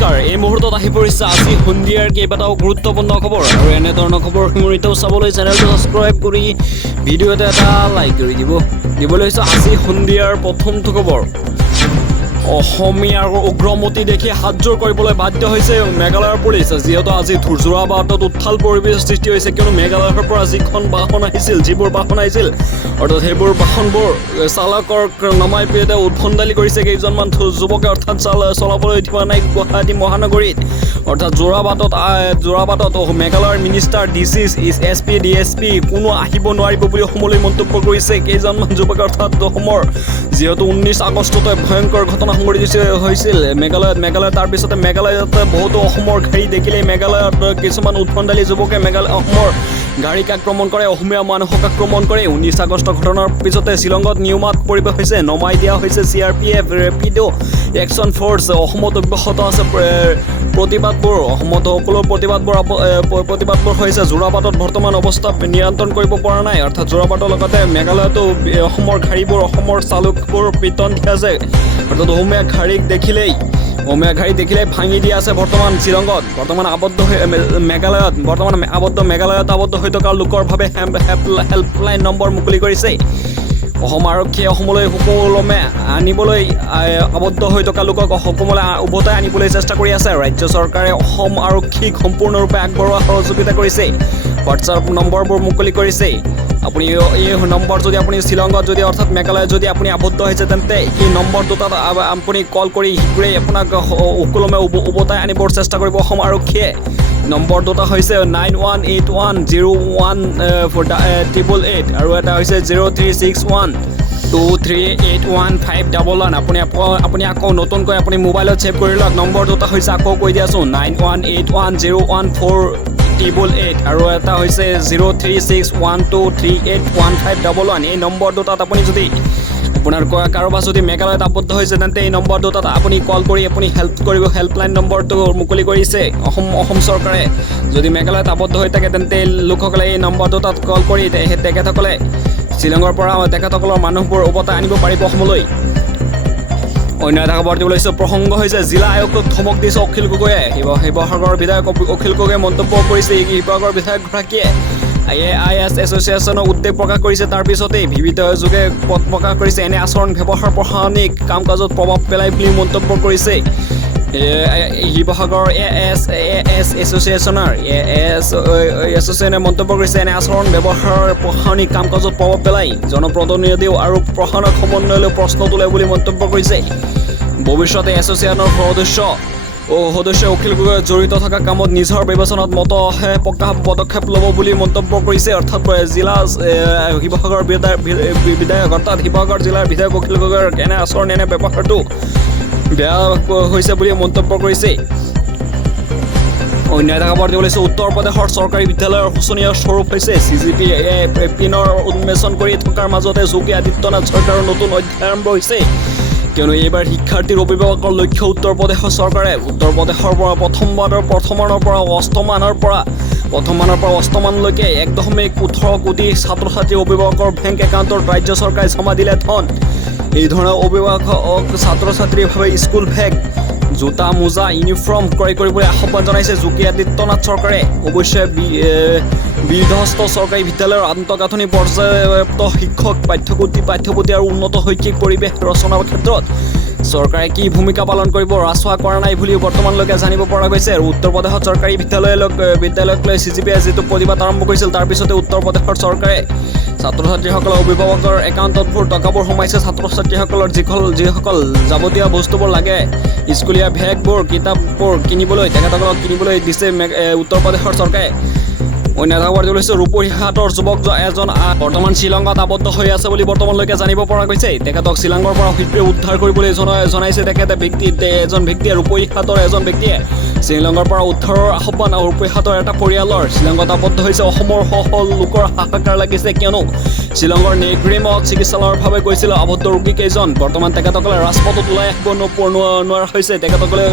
নমস্কাৰ এই মুহূৰ্তত আহি পৰিছে আজি সন্ধিয়াৰ কেইবাটাও গুৰুত্বপূৰ্ণ খবৰ আৰু এনে ধৰণৰ খবৰ সমূহ চাবলৈ চেনেলটো সাবস্ক্ৰাইব কৰি ভিডিঅ'তে এটা লাইক কৰি দিবলৈ হৈছে আজি সন্ধিয়াৰ প্ৰথমটো খবৰ অসমীয়াৰ উগ্ৰমতি দেখি হাতজোৰ কৰিবলৈ বাধ্য হৈছে মেঘালয়ৰ পুলিচ যিহেতু আজি যোৰাবাটত উত্থাল পৰিৱেশ সৃষ্টি হৈছে কিয়নো মেঘালয়ৰ পৰা যিবোৰ বাহন আহিছিল অৰ্থাৎ সেইবোৰ বাহনবোৰ চালকৰ নমাই পেলাই উদ্ভণ্ডালি কৰিছে কেইজনমান যুৱকে অৰ্থাৎ চলাবলৈ উঠিব নাই গুৱাহাটী মহানগৰীত অৰ্থাৎ যোৰাবাটত মেঘালয়ৰ মিনিষ্টাৰ ডিচি SP DSP কোনো আহিব নোৱাৰিব বুলি অসমলৈ মন্তব্য কৰিছে কেইজনমান যুৱকে অৰ্থাৎ অসমৰ যিহেতু 19 আগষ্টতে ভয়ংকৰ ঘটনা সংঘটিত হৈছিল মেঘালয়ত তাৰপিছতে মেঘালয়ত বহুতো অসমৰ গাড়ী দেখিলেই মেঘালয়ত কিছুমান উদ্ভণ্ডালি যুৱকে অসমৰ গাড়ীক আক্ৰমণ কৰে অসমীয়া মানুহক আক্ৰমণ কৰে 19 আগষ্ট ঘটনাৰ পিছতে শ্বিলঙত নিয়মাত পৰিৱেশ হৈছে নমাই দিয়া হৈছে CRPF ৰেপিডো একশ্যন ফ'ৰ্চ অসমত অব্যাহত আছে প্ৰতিবাদবোৰ অসমত সকলো প্ৰতিবাদবোৰ হৈছে যোৰাবাটত বৰ্তমান অৱস্থা নিয়ন্ত্ৰণ কৰিব পৰা নাই অৰ্থাৎ যোৰাবাটৰ লগতে মেঘালয়তো অসমৰ গাড়ীবোৰ অসমৰ চালকবোৰ পিটন দিয়া যায় অৰ্থাৎ অসমীয়া গাড়ী দেখিলেই ভাঙি দিয়া আছে বৰ্তমান শ্বিলঙত বৰ্তমান আবদ্ধ মেঘালয়ত হৈ থকা লোকৰ বাবে হেল্পলাইন নম্বৰ মুকলি কৰিছে অসম আৰক্ষীয়ে অসমলৈ সুকলমে আনিবলৈ আবদ্ধ হৈ থকা লোকক অসমলৈ উভতাই আনিবলৈ চেষ্টা কৰি আছে ৰাজ্য চৰকাৰে অসম আৰক্ষীক সম্পূৰ্ণৰূপে আগবঢ়োৱা সহযোগিতা কৰিছে হোৱাটছআপ নম্বৰবোৰ মুকলি কৰিছে আপুনি এই নম্বৰ যদি আপুনি শ্বিলঙত যদি অৰ্থাৎ মেঘালয়ত যদি আপুনি আবদ্ধ হৈছে তেন্তে এই নম্বৰ দুটাত আপুনি কল কৰি শীঘ্ৰেই আপোনাক সুকলমে উভতাই আনিবৰ চেষ্টা কৰিব অসম আৰক্ষীয়ে নম্বৰ দুটা হৈছে 9181018888 আৰু এটা হৈছে 0361238151 আপুনি আকৌ নতুনকৈ আপুনি মোবাইলত ছেভ কৰি লওক নম্বৰ দুটা হৈছে আকৌ কৈ দিয়াছোঁ 9181014888 আৰু এটা হৈছে 0361238151 এই নম্বৰ দুটাত আপুনি যদি আপোনাৰ কাৰোবাৰ যদি মেঘালয়ত আবদ্ধ হৈছে তেন্তে এই নম্বৰ দুটাত আপুনি কল কৰি আপুনি হেল্পলাইন নম্বৰটো মুকলি কৰিছে অসম চৰকাৰে যদি মেঘালয়ত আবদ্ধ হৈ থাকে তেন্তে লোকসকলে এই নম্বৰ দুটাত কল কৰি তেখেতসকলে শ্বিলঙৰ পৰা তেখেতসকলৰ মানুহবোৰ উভতাই আনিব পাৰিব অসমলৈ অন্য এটা খবৰ দিবলৈ প্ৰসংগ হৈছে জিলা আয়োগক ধমক দিছে অখিল গগৈয়ে শিৱসাগৰৰ বিধায়ক অখিল গগৈয়ে মন্তব্য কৰিছে শিৱসাগৰৰ বিধায়কগৰাকীয়ে AIS এছ'চিয়েশ্যনক উদ্বেগ প্ৰকাশ কৰিছে তাৰ পিছতেই বিবিধ যোগে পথ প্ৰকাশ কৰিছে এনে আচৰণ ব্যৱহাৰ প্ৰশাসনিক কাম কাজত প্ৰভাৱ পেলাই বুলি মন্তব্য কৰিছে শিৱসাগৰৰ AS এছ'চিয়েশ্যনে মন্তব্য কৰিছে এনে আচৰণ ব্যৱহাৰ প্ৰশাসনিক কাম কাজত প্ৰভাৱ পেলাই জনপ্ৰতিনিধিও আৰু প্ৰশাসনক সমন্বয়লৈ প্ৰশ্ন তোলে বুলি মন্তব্য কৰিছে ভৱিষ্যতে এছ'চিয়েশ্যনৰ সদস্য অখিল গগৈ জড়িত থকা কামত নিজৰ বিবেচনাত পদক্ষেপ ল'ব বুলি মন্তব্য কৰিছে অৰ্থাৎ শিৱসাগৰ বিধায়ক অৰ্থাৎ শিৱসাগৰ জিলাৰ বিধায়ক অখিল গগৈৰ এনে আচৰণ এনে ব্যৱহাৰটো বেয়া হৈছে বুলি মন্তব্য কৰিছে অন্য এটা খবৰ দিবলৈ উত্তৰ প্ৰদেশৰ চৰকাৰী বিদ্যালয়ৰ শোচনীয় স্বৰূপ হৈছে CGP পিনৰ উন্মোচন কৰি থকাৰ মাজতে যোগী আদিত্যনাথ চৰকাৰৰ নতুন অধ্যায় আৰম্ভ হৈছে কিয়নো এইবাৰ শিক্ষাৰ্থীৰ অভিভাৱকৰ লক্ষ্য উত্তৰ প্ৰদেশৰ চৰকাৰে উত্তৰ প্ৰদেশৰ পৰা প্ৰথমানৰ পৰা অষ্টমানলৈকে 1.18 কোটি ছাত্ৰ ছাত্ৰীৰ অভিভাৱকৰ বেংক একাউণ্টত ৰাজ্য চৰকাৰে জমা দিলে ধন এই ধৰণৰ অভিভাৱক ছাত্ৰ ছাত্ৰীৰ বাবে স্কুল বেগ জোতা মোজা ইউনিফৰ্ম ক্ৰয় কৰিবলৈ আহ্বান জনাইছে যোগী আদিত্যনাথ চৰকাৰে অৱশ্যে বিধ্বস্ত চৰকাৰী বিদ্যালয়ৰ আন্তঃগাঁথনি পৰ্যাপ্ত শিক্ষক পাঠ্যপুথি আৰু উন্নত শৈক্ষিক পৰিৱেশ ৰচনাৰ ক্ষেত্ৰত চৰকাৰে কি ভূমিকা পালন কৰিব ৰাজহুৱা কৰা নাই বুলি বৰ্তমানলৈকে জানিব পৰা গৈছে আৰু উত্তৰ প্ৰদেশত চৰকাৰী বিদ্যালয়ক লৈ CGPয়ে যিটো প্ৰতিবাদ আৰম্ভ কৰিছিল তাৰ পিছতে উত্তৰ প্ৰদেশৰ চৰকাৰে ছাত্ৰ ছাত্ৰীসকলৰ অভিভাৱকৰ একাউণ্টত টকাবোৰ সোমাইছে ছাত্ৰ ছাত্ৰীসকলৰ যিসকল যাৱতীয় বস্তুবোৰ লাগে স্কুলীয়া বেগবোৰ কিতাপবোৰ তেখেতসকলক কিনিবলৈ দিছে উত্তৰ প্ৰদেশৰ চৰকাৰে অন্য এটা খবৰ দিবলৈ ৰূপহীহাটৰ যুৱক এজন বৰ্তমান শ্বিলঙত আবদ্ধ হৈ আছে বুলি বৰ্তমানলৈকে জানিব পৰা গৈছে তেখেতক শ্বিলঙৰ পৰা শীঘ্ৰে উদ্ধাৰ কৰিবলৈ জনাইছে এজন ব্যক্তিয়ে ৰূপহীহাটৰ এজন ব্যক্তিয়ে শ্বিলঙৰ পৰা উদ্ধাৰৰ আহ্বান ৰূপহীহাটৰ এটা পৰিয়ালৰ শ্বিলঙত আবদ্ধ হৈছে অসমৰ লোকৰ হাহাকাৰ লাগিছে কিয়নো শ্বিলঙৰ নেগ্ৰিমত চিকিৎসালয়ৰ বাবে গৈছিল আবদ্ধ ৰোগী কেইজন বৰ্তমান তেখেতসকলে ৰাজপথত ওলাই আহিব নোৱাৰা হৈছে তেখেতসকলে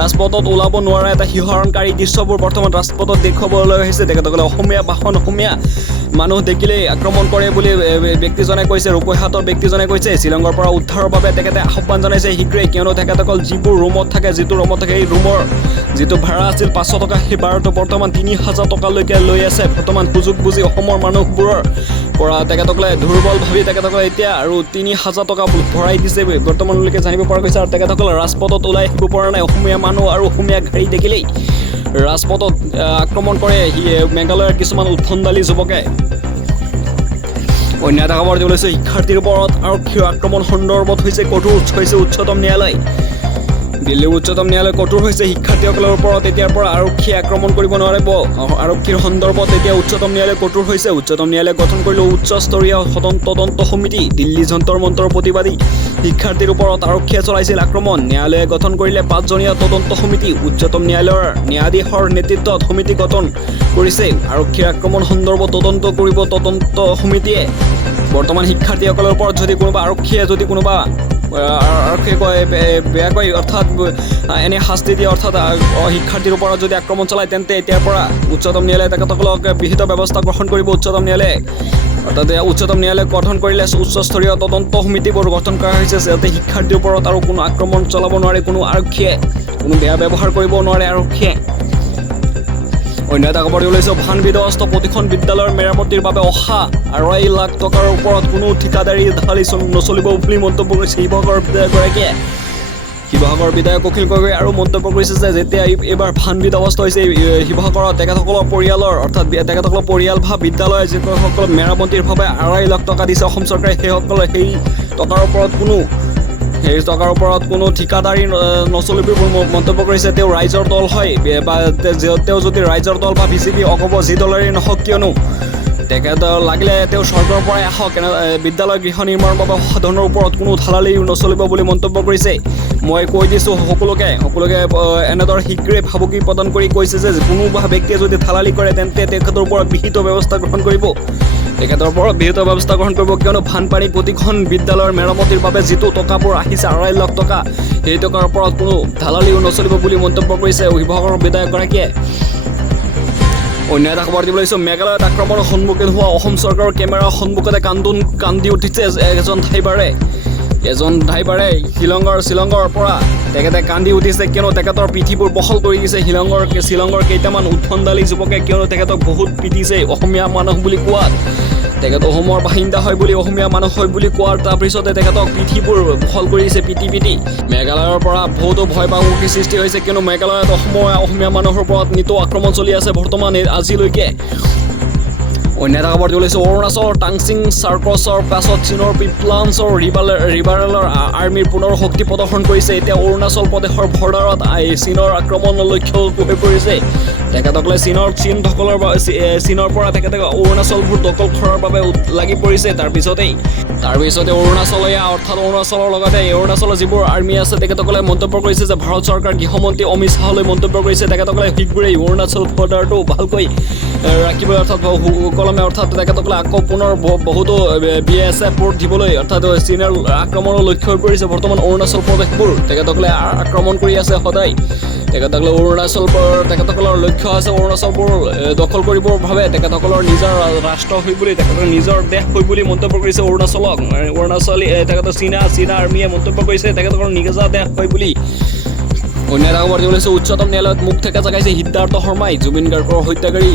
ৰাজপথত ওলাব নোৱাৰা এটা শিহৰণকাৰী দৃশ্যবোৰ বৰ্তমান ৰাজপথত দেখুৱাবলৈ হৈছে তেখেতসকলে অসমীয়া বাহন অসমীয়া মানুহ দেখিলেই আক্ৰমণ কৰে বুলি ব্যক্তিজনে কৈছে। ৰূপৈহাটৰ ব্যক্তিজনে কৈছে শ্বিলঙৰ পৰা উদ্ধাৰৰ বাবে তেখেতে আহ্বান জনাইছে শীঘ্ৰেই, কিয়নো তেখেতসকল যিটো ৰুমত থাকে সেই ৰুমৰ যিটো ভাড়া আছিল 500 টকা, সেই ভাড়াটো বৰ্তমান 3000 টকালৈকে লৈ আছে। বৰ্তমান সুযোগ বুজি অসমৰ মানুহবোৰৰ পৰা তেখেতসকলে দুৰ্বল ভাবি তেখেতসকলে এতিয়া আৰু 3000 টকা ভৰাই দিছে বৰ্তমানলৈকে জানিব পৰা গৈছে। আৰু তেখেতসকলে ৰাজপথত ওলাই আহিব পৰা নাই। অসমীয়া মানুহ আৰু অসমীয়া গাড়ী দেখিলেই ৰাজপথত আক্ৰমণ কৰে মেঘালয়ৰ কিছুমান উদ্ভণ্ডালী যুৱকে। অন্য এটা খবৰ দিবলৈ শিক্ষাৰ্থীৰ ওপৰত আৰক্ষীৰ আক্ৰমণ সন্দৰ্ভত হৈছে কঠোৰ হৈছে উচ্চতম ন্যায়ালয়। দিল্লীৰ উচ্চতম ন্যায়ালয় কঠোৰ হৈছে শিক্ষাৰ্থীসকলৰ ওপৰত এতিয়াৰ পৰা আৰক্ষীয়ে আক্ৰমণ কৰিব নোৱাৰিব। আৰক্ষীৰ সন্দৰ্ভত এতিয়া উচ্চতম ন্যায়ালয় কঠোৰ হৈছে। উচ্চতম ন্যায়ালয়ে গঠন কৰিলে উচ্চস্তৰীয় তদন্ত সমিতি। দিল্লী যন্তৰ মন্ত্ৰৰ প্ৰতিবাদী শিক্ষাৰ্থীৰ ওপৰত আৰক্ষীয়ে চলাইছিল আক্ৰমণ। ন্যায়ালয়ে গঠন কৰিলে 5জনীয়া তদন্ত সমিতি। উচ্চতম ন্যায়ালয়ৰ ন্যায়াধীশৰ নেতৃত্বত সমিতি গঠন কৰিছে। আৰক্ষীৰ আক্ৰমণ সন্দৰ্ভত তদন্ত কৰিব তদন্ত সমিতিয়ে। বৰ্তমান শিক্ষাৰ্থীসকলৰ ওপৰত যদি কোনোবা আৰক্ষীয়ে বেয়াকৈ অৰ্থাৎ এনে শাস্তি দিয়ে, অৰ্থাৎ শিক্ষাৰ্থীৰ ওপৰত যদি আক্ৰমণ চলায়, তেন্তে এতিয়াৰ পৰা উচ্চতম ন্যায়ালয়ে তেখেতসকলক বিহিত ব্যৱস্থা গ্ৰহণ কৰিব। উচ্চতম ন্যায়ালয়ে অৰ্থাৎ উচ্চতম ন্যায়ালয়ে গঠন কৰিলে উচ্চস্তৰীয় তদন্ত সমিতিবোৰ গঠন কৰা হৈছে, যাতে শিক্ষাৰ্থীৰ ওপৰত আৰু কোনো আক্ৰমণ চলাব নোৱাৰে কোনো আৰক্ষীয়ে, কোনো বেয়া ব্যৱহাৰ কৰিব নোৱাৰে আৰক্ষীয়ে। অন্য এটা খবৰ ওলাইছে ভান বিধ্বস্ত প্ৰতিখন বিদ্যালয়ৰ মেৰামতিৰ বাবে অহা 2.5 লাখ টকাৰ ওপৰত কোনো ঠিকাদাৰী ধালি নচলিব বুলি মন্তব্য কৰিছে শিৱসাগৰৰ বিধায়কগৰাকীয়ে। শিৱসাগৰৰ বিধায়ক অখিল গগৈ আৰু মন্তব্য কৰিছে যে যেতিয়া এইবাৰ ভান বিধ্বস্ত হৈছে শিৱসাগৰত তেখেতসকলৰ পৰিয়ালৰ অৰ্থাৎ তেখেতসকলৰ পৰিয়াল বা বিদ্যালয় যিসকল মেৰামতিৰ বাবে 2.5 লাখ টকা দিছে অসম চৰকাৰে, সেইসকলে সেই টকাৰ ওপৰত কোনো ঠিকাদাৰী নচলিব বুলি মন্তব্য কৰিছে। তেওঁ ৰাইজৰ দল হয় বা তেওঁ যদি ৰাইজৰ দল বা বিজেপি অকব যি দলেৰেই নহওক কিয়নো তেখেত লাগিলে তেওঁ চৰকাৰৰ পৰাই আহক, বিদ্যালয় গৃহ নিৰ্মাণৰ বাবে সাধনৰ ওপৰত কোনো ধালালি নচলিব বুলি মন্তব্য কৰিছে। মই কৈ দিছোঁ সকলোকে এনেদৰে শীঘ্ৰেই ভাবুকি প্ৰদান কৰি কৈছে যে কোনোবা ব্যক্তিয়ে যদি ধালালি কৰে তেন্তে তেখেতৰ ওপৰত বিহিত ব্যৱস্থা গ্ৰহণ কৰিব। কিয়নো বানপানী প্ৰতিখন বিদ্যালয়ৰ মেৰামতিৰ বাবে যিটো টকাবোৰ আহিছে 2.5 লাখ টকা, সেই টকাৰ ওপৰত কোনো ধালালিও নচলিব বুলি মন্তব্য কৰিছে শিৱসাগৰৰ বিধায়কগৰাকীয়ে। অন্য এটা খবৰ দিবলৈ লৈছোঁ মেঘালয়ত আক্ৰমণৰ সন্মুখীন হোৱা অসম চৰকাৰৰ কেমেৰাৰ সন্মুখতে কান্দি উঠিছে এজন ড্ৰাইভাৰে শ্বিলঙৰ পৰা তেখেতে কান্দি উঠিছে, কিয়নো তেখেতৰ পিঠিবোৰ বহল কৰি দিছে শ্বিলঙৰ কেইটামান উদ্ভণ্ডালী যুৱকে, কিয়নো তেখেতক বহুত পিটিছে অসমীয়া মানুহ বুলি কোৱাত। তেখেত অসমৰ বাসিন্দা হয় বুলি অসমীয়া মানুহ হয় বুলি কোৱাৰ তাৰপিছতে তেখেতক পিঠিবোৰ বহল কৰি দিছে পিটি। মেঘালয়ৰ পৰা বহুতো ভয় ভাবুকিৰ সৃষ্টি হৈছে, কিয়নো মেঘালয়ত অসমীয়া মানুহৰ ওপৰত নিতৌ আক্ৰমণ চলি আছে বৰ্তমান আজিলৈকে। অন্য এটা খবৰ দিবলৈ অৰুণাচলৰ টাংচিং চাৰ্কছৰ পাছত চীনৰ পিপলান্সৰ ৰিভাৰেলৰ আৰ্মীৰ পুনৰ শক্তি প্ৰদৰ্শন কৰিছে। এতিয়া অৰুণাচল প্ৰদেশৰ বৰ্ডাৰত চীনৰ আক্ৰমণ লক্ষ্য হৈ পৰিছে। তেখেতসকলে চীনৰ পৰা তেখেতে অৰুণাচলবোৰ দখল কৰাৰ বাবে লাগি পৰিছে। তাৰপিছতে অৰুণাচলৰ লগতে অৰুণাচলৰ যিবোৰ আৰ্মী আছে তেখেতসকলে মন্তব্য কৰিছে যে ভাৰত চৰকাৰ গৃহমন্ত্ৰী অমিত শ্বাহলৈ মন্তব্য কৰিছে তেখেতসকলে শীঘ্ৰেই অৰুণাচল বৰ্ডাৰটো ভালকৈ ৰাখিবলৈ অৰ্থাৎ তেখেতসকলে আকৌ পুনৰ বহুতো BSF দিবলৈ অৰ্থাৎ চীনৰ আক্ৰমণৰ লক্ষ্য হৈ পৰিছে বৰ্তমান অৰুণাচল প্ৰদেশবোৰ। তেখেতসকলে আক্ৰমণ কৰি আছে সদায়। তেখেতসকলৰ লক্ষ্য আছে অৰুণাচলবোৰ দখল কৰিবৰ বাবে তেখেতসকলৰ নিজৰ ৰাষ্ট্ৰ হৈ বুলি তেখেতৰ নিজৰ দেশ হৈ বুলি মন্তব্য কৰিছে চীনা আৰ্মীয়ে মন্তব্য কৰিছে তেখেতসকলৰ নিজা দেশ হয় বুলি। অন্য এটা খবৰ দিবলৈ উচ্চতম ন্যায়ালয়ত মুখ থেকে জাগাইছে সিদ্ধাৰ্থ শৰ্মাই জুবিন গাৰ্গৰ হত্যাকাৰী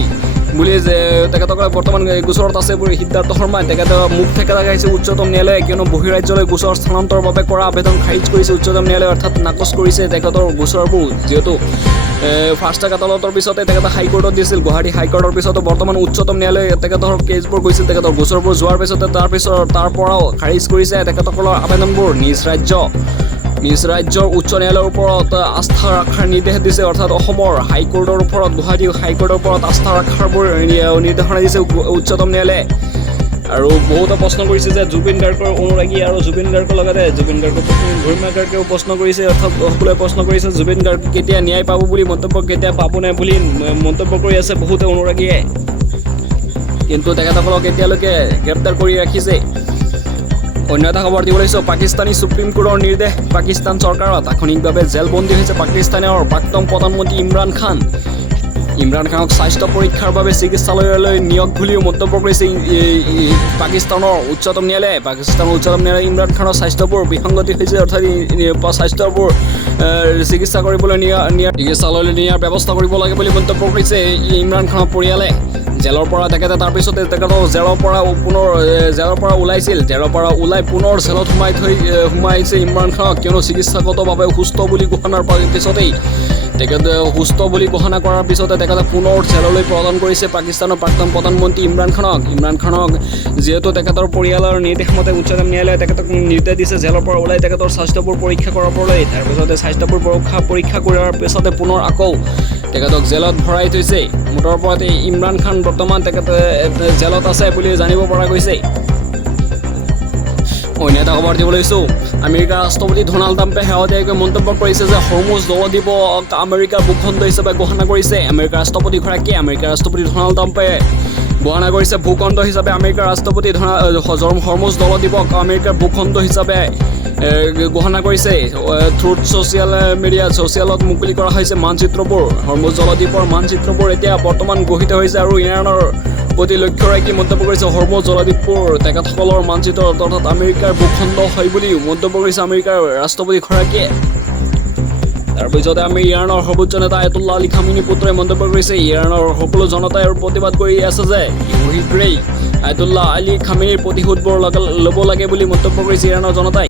বুলি যে তেখেতসকলে বৰ্তমান গোচৰত আছে বুলি সিদ্ধাৰ্থ শৰ্মাই তেখেতে মুখ থেকে জাগাইছে উচ্চতম ন্যায়ালয়ে, কিয়নো বহিৰাজ্যলৈ গোচৰ স্থানান্তৰৰ বাবে কৰা আবেদন খাৰিজ কৰিছে উচ্চতম ন্যায়ালয়ে, অৰ্থাৎ নাকচ কৰিছে তেখেতৰ গোচৰবোৰ। যিহেতু ফাৰ্ষ্ট ট্ৰেক আদালতৰ পিছতে তেখেতে হাইকোৰ্টত দিছিল, গুৱাহাটী হাইকোৰ্টৰ পিছতো বৰ্তমান উচ্চতম ন্যায়ালয়ে তেখেতৰ কেছবোৰ গৈছিল, তেখেতৰ গোচৰবোৰ যোৱাৰ পিছতে তাৰ পৰাও খাৰিজ কৰিছে তেখেতসকলৰ আবেদনবোৰ। নিজ ৰাজ্যৰ উচ্চ ন্যায়ালয়ৰ ওপৰত আস্থা ৰখাৰ নিৰ্দেশ দিছে, অৰ্থাৎ অসমৰ হাইকোৰ্টৰ ওপৰত গুৱাহাটী হাইকোৰ্টৰ ওপৰত আস্থা ৰখাৰবোৰ নিৰ্দেশনা দিছে উচ্চতম ন্যায়ালয়ে। আৰু বহুতে প্ৰশ্ন কৰিছে যে জুবিন গাৰ্গৰ অনুৰাগী আৰু জুবিন গাৰ্গৰ লগতে জুবিন গাৰ্গৰ পত্নী ভূমিমা গাৰ্গেও প্ৰশ্ন কৰিছে, অৰ্থাৎ সকলোৱে প্ৰশ্ন কৰিছে জুবিন গাৰ্গ কেতিয়া ন্যায় পাব বুলি কেতিয়া পাব নাই বুলি মন্তব্য কৰি আছে বহুতে অনুৰাগীয়ে, কিন্তু তেখেতসকলক এতিয়ালৈকে গ্ৰেপ্তাৰ কৰি ৰাখিছে। অন্য এটা খবৰ দিব লাগিছে পাকিস্তানী সুপ্ৰিম কোৰ্টৰ নিৰ্দেশ পাকিস্তান চৰকাৰত তাৎক্ষণিকভাৱে জেলবন্দী হৈছে পাকিস্তানৰ প্ৰাক্তন প্ৰধানমন্ত্ৰী ইমৰান খান। ইমৰান খানক স্বাস্থ্য পৰীক্ষাৰ বাবে চিকিৎসালয়লৈ নিয়োগ বুলিও মন্তব্য কৰিছে পাকিস্তানৰ উচ্চতম ন্যায়ালয়ে। ইমৰান খানৰ স্বাস্থ্যবোৰ বিসংগতি হৈছে, অৰ্থাৎ স্বাস্থ্যবোৰ চিকিৎসা কৰিবলৈ চিকিৎসালয়লৈ নিয়াৰ ব্যৱস্থা কৰিব লাগে বুলি মন্তব্য কৰিছে ইমৰান খানৰ পৰিয়ালে। জেলৰ পৰা তেখেতে তাৰপিছতে তেখেতক জেলৰ পৰা ওলাইছিল। জেলৰ পৰা ওলাই পুনৰ জেলত সোমাইছে ইমৰান খানক, কিয়নো চিকিৎসাগতভাৱে সুস্থ বুলি ঘোষণাৰ পিছতেই তেখেতে সুস্থ বুলি ঘোষণা কৰাৰ পিছতে তেখেতে পুনৰ জেললৈ প্ৰদান কৰিছে পাকিস্তানৰ প্ৰাক্তন প্ৰধানমন্ত্ৰী ইমৰান খানক যিহেতু তেখেতৰ পৰিয়ালৰ নিৰ্দেশমতে উচ্চতম ন্যায়ালয়ে তেখেতক নিৰ্দেশ দিছে জেলৰ পৰা ওলাই তেখেতৰ স্বাস্থ্যবোৰ পৰীক্ষা কৰাবলৈ। তাৰপিছতে স্বাস্থ্যবোৰ পৰীক্ষা কৰাৰ পিছতে পুনৰ আকৌ তেখেতক জেলত ভৰাই থৈছে। মুঠৰ ওপৰত ইমৰান খান বৰ্তমান তেখেতে জেলত আছে বুলি জানিব পৰা গৈছে। অন্য এটা খবৰ দিব লৈছোঁ। আমেৰিকাৰ ৰাষ্ট্ৰপতি ডনাল্ড ট্ৰাম্পে শেহতীয়াকৈ মন্তব্য কৰিছে যে হৰমুজ জলদ্বীপক আমেৰিকাৰ ভূখণ্ড হিচাপে ঘোষণা কৰিছে। আমেৰিকাৰ ৰাষ্ট্ৰপতি ডনাল্ড ট্ৰাম্পে ঘোষণা কৰিছে ভূখণ্ড হিচাপে আমেৰিকাৰ ৰাষ্ট্ৰপতি হৰমুজ জলদ্বীপক আমেৰিকাৰ ভূখণ্ড হিচাপে ঘোষণা কৰিছে। থ্ৰুথ ছ'চিয়েলত মুকলি কৰা হৈছে মানচিত্ৰবোৰ। হৰমুজ জলদ্বীপৰ মানচিত্ৰবোৰ এতিয়া বৰ্তমান গঠিত হৈছে আৰু ইৰাণৰ প্ৰতি লক্ষ্য ৰাখি মন্তব্য কৰিছে হৰমুজ জলদ্বীপবোৰ তেখেতসকলৰ মানচিত্ৰ অৰ্থাৎ আমেৰিকাৰ ভূখণ্ড হয় বুলি মন্তব্য কৰিছে আমেৰিকাৰ ৰাষ্ট্ৰপতিগৰাকীয়ে। তাৰপিছতে ইৰাণৰ সৰ্বোচ্চ নেতা আয়াতুল্লাহ আলী খামেনীৰ পুত্ৰই মন্তব্য কৰিছে ইৰাণৰ সকলো জনতাই প্ৰতিবাদ কৰি আছে যে শীঘ্ৰেই আয়াতুল্লাহ আলী খামেনীৰ প্ৰতিশোধবোৰ ল'ব লাগে বুলি মন্তব্য কৰিছে ইৰাণৰ জনতাই।